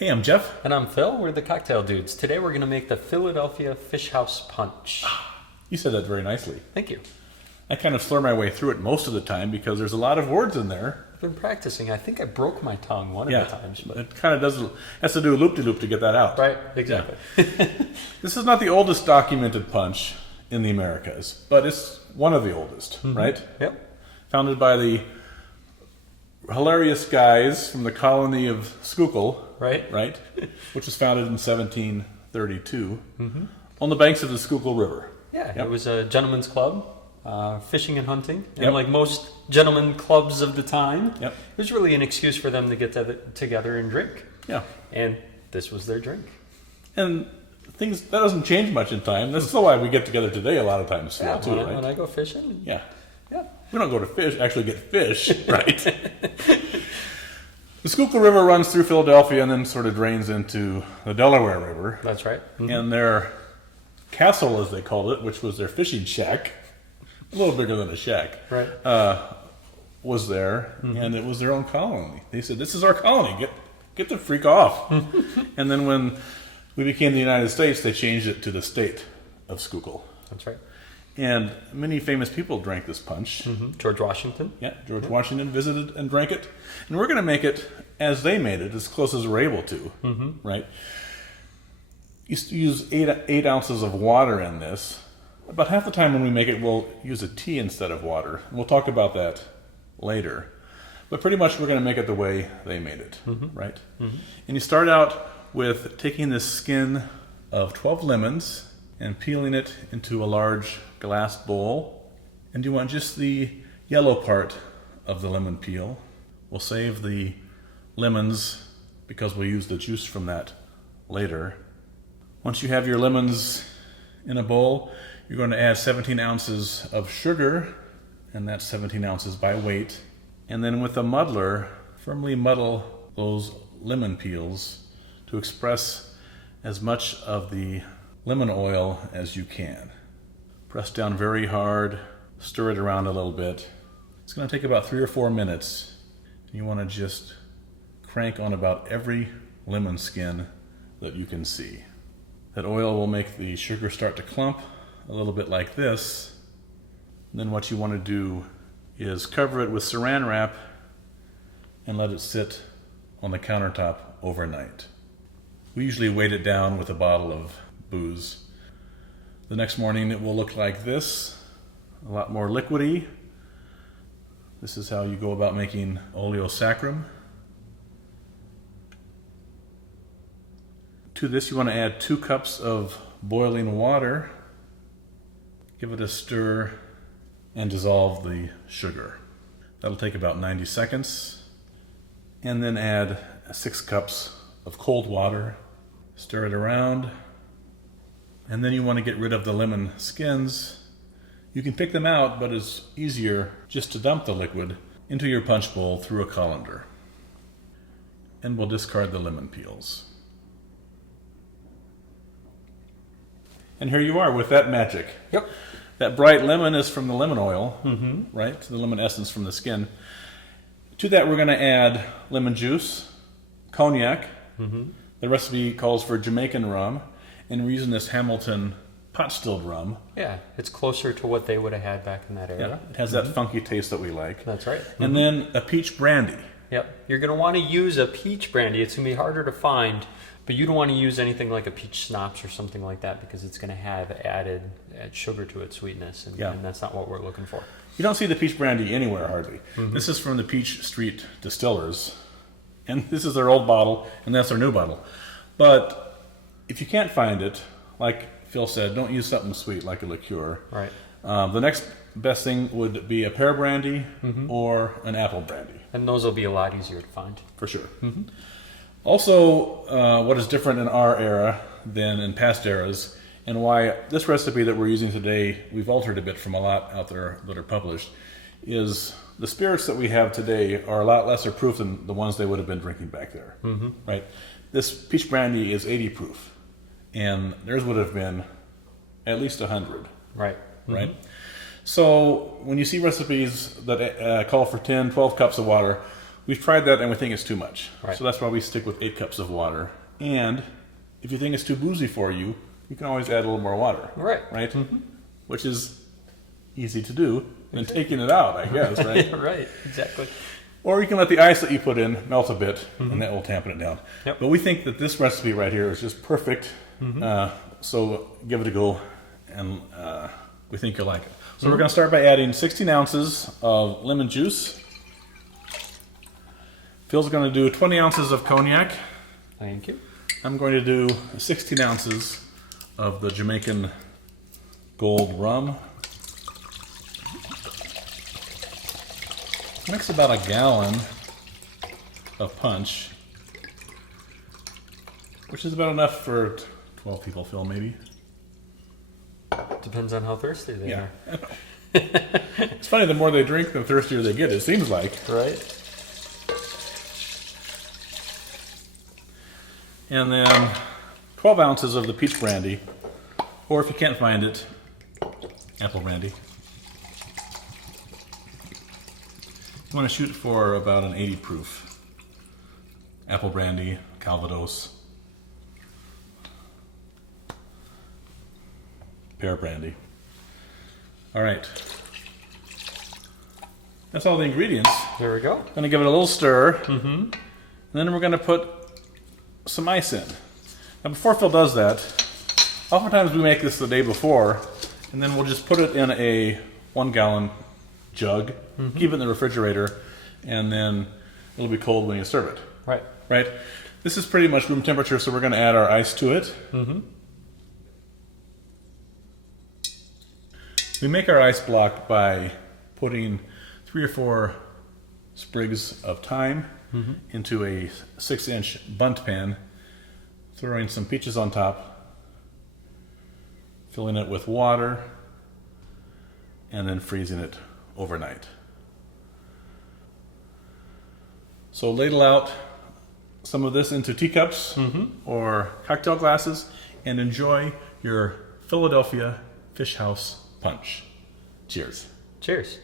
Hey, I'm Jeff. And I'm Phil. We're the Cocktail Dudes. Today we're going to make the Philadelphia Fish House Punch. You said that very nicely. Thank you. I kind of slur my way through it most of the time because there's a lot of words in there. I've been practicing. I think I broke my tongue one of the times. But It kind of has to do a loop-de-loop to get that out. right, exactly. Yeah. This is not the oldest documented punch in the Americas, but it's one of the oldest, right? Yep. Founded by the hilarious guys from the Colony of Schuylkill, Right. Which was founded in 1732 on the banks of the Schuylkill River. Yeah, Yep. it was a gentleman's club, fishing and hunting. And Yep. like most gentlemen clubs of the time, Yep. it was really an excuse for them to get together and drink. Yeah. And this was their drink. And that doesn't change much in time. That's still why we get together today a lot of times, Phil, too, right? When I go fishing. Yeah. Yeah. We don't go to actually get fish, right? The Schuylkill River runs through Philadelphia and then sort of drains into the Delaware River. That's right. And their castle, as they called it, which was their fishing shack, a little bigger than a shack, Right. was there, and it was their own colony. They said, "This is our colony. Get the freak off." And then when we became the United States, they changed it to the state of Schuylkill. That's right. And many famous people drank this punch. George Washington. Yeah, George Washington visited and drank it. And we're going to make it as they made it, as close as we're able to, right? You use 8 ounces of water in this. About half the time when we make it, we'll use a tea instead of water. We'll talk about that later. But pretty much we're going to make it the way they made it, right? And you start out with taking the skin of 12 lemons and peeling it into a large glass bowl. And you want just the yellow part of the lemon peel. We'll save the lemons because we'll use the juice from that later. Once you have your lemons in a bowl, you're going to add 17 ounces of sugar, and that's 17 ounces by weight. And then with a muddler, firmly muddle those lemon peels to express as much of the lemon oil as you can. Press down very hard, stir it around a little bit. It's going to take about 3 or 4 minutes. You want to just crank on about every lemon skin that you can see. That oil will make the sugar start to clump a little bit like this. And then what you want to do is cover it with saran wrap and let it sit on the countertop overnight. We usually weight it down with a bottle of booze. The next morning it will look like this, a lot more liquidy. This is how you go about making oleo saccharum. To this you want to add 2 cups of boiling water. Give it a stir and dissolve the sugar. That'll take about 90 seconds. And then add 6 cups of cold water. Stir it around. And then you want to get rid of the lemon skins. You can pick them out, but it's easier just to dump the liquid into your punch bowl through a colander. And we'll discard the lemon peels. And here you are with that magic. Yep. That bright lemon is from the lemon oil, right? The lemon essence from the skin. To that we're going to add lemon juice, cognac. The recipe calls for Jamaican rum, and we're using this Hamilton pot-stilled rum. Yeah, it's closer to what they would have had back in that Yeah, era. it has that funky taste that we like. That's right. And then a peach brandy. Yep. You're going to want to use a peach brandy. It's going to be harder to find, but you don't want to use anything like a peach schnapps or something like that because it's going to have add sugar to its sweetness, and that's not what we're looking for. You don't see the peach brandy anywhere hardly. This is from the Peach Street Distillers, and this is their old bottle, and that's their new bottle. But if you can't find it, like Phil said, don't use something sweet like a liqueur. Right. The next best thing would be a pear brandy or an apple brandy. And those will be a lot easier to find. For sure. Also, what is different in our era than in past eras, and why this recipe that we're using today, we've altered a bit from a lot out there that are published, is the spirits that we have today are a lot lesser proof than the ones they would have been drinking back there. Right? This peach brandy is 80 proof, and theirs would have been at least 100. Right. Right? So when you see recipes that call for 10, 12 cups of water, We've tried that and we think it's too much. Right. So that's why we stick with 8 cups of water. And if you think it's too boozy for you, you can always add a little more water. Right. Right? Which is easy to do than taking it out, I guess, right? Yeah, right, exactly. Or you can let the ice that you put in melt a bit, and that will tampen it down. Yep. But we think that this recipe right here is just perfect. So give it a go, and we think you'll like it. So we're going to start by adding 16 ounces of lemon juice. Phil's going to do 20 ounces of cognac. Thank you. I'm going to do 16 ounces of the Jamaican Gold rum. Mix about a gallon of punch, which is about enough for 12 people, Phil, maybe. Depends on how thirsty they are. It's funny, the more they drink, the thirstier they get, it seems like. Right. And then 12 ounces of the peach brandy, or if you can't find it, apple brandy. You want to shoot for about an 80 proof. Apple brandy, Calvados, pear brandy. All right. That's all the ingredients. There we go. Going to give it a little stir. And then we're going to put some ice in. Now before Phil does that, oftentimes we make this the day before, and then we'll just put it in a 1 gallon jug, keep it in the refrigerator, and then it'll be cold when you serve it. Right. Right? This is pretty much room temperature, so we're going to add our ice to it. We make our ice block by putting 3 or 4 sprigs of thyme into a 6-inch bundt pan, throwing some peaches on top, filling it with water, and then freezing it overnight. So ladle out some of this into teacups or cocktail glasses and enjoy your Philadelphia Fish House punch. Cheers. Cheers.